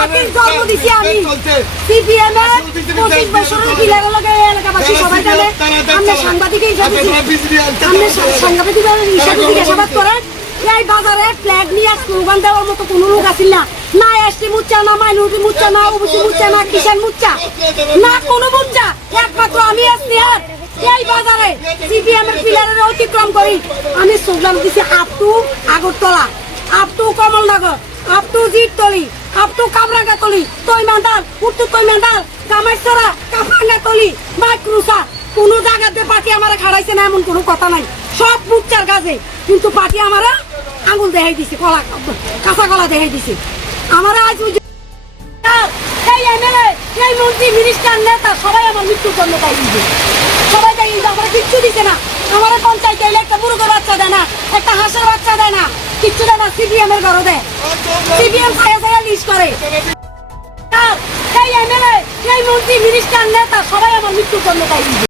পার্টির জন্ম দিছি আমি সিপিএম এর 25 বছরের পিলারের লগে এলাকাবাসী সবাই জানে আমরা সাংবাদিক হিসেবে জিজ্ঞাসাবাদ করেন এই বাজারে ফ্ল্যাগ নিয়ে স্লোগান দেওয়ার মতো কোনো লোক আসিল না না এসটি মুচ্চা না মাইনরিটি মুচ্চা না ওবিসি মুচ্চা না কিষান মুচ্চা না কোনো মুচ্চা একমাত্র আমি আসছি আর এই বাজারে সিপিএম এর পিলারের অতিক্রম করি আমি স্লোগান দিছি up to Agartala up to Kamalnagar up to Jittali up to Kamrangatali Taimandar উত্তর তৈমান্দার কামাইছড়া কামরাঙ্গাতলি মাইক্রুসা কোনো জায়গাতে পার্টি আমার খাড়াইছে না এমন কোনো কথা নাই সব মুচ্চার কাছে কিন্তু পার্টি আমার আঙুল দেখাই দিছে কলা কাঁচা কলা দেখাই দিছে আমার আজ এই এমএলএ এই মন্ত্রী মিনিস্টার নেতা সবাই আমার মৃত্যুর জন্য তাই দিছে সবাই তাই আমার কিচ্ছু দিছে না আমার পঞ্চায়েতে এলে একটা মুরগের বাচ্চা দেয় না একটা হাঁসের বাচ্চা দেয় না কিচ্ছু দেয় না সিপিএম এর ঘরে দেয় সিপিএম ছায়া ছায়া লিস্ট করে এই এমএলএ এই মন্ত্রী মিনিস্টার নেতা সবাই আমার মৃত্যুর জন্য তাই দিছে।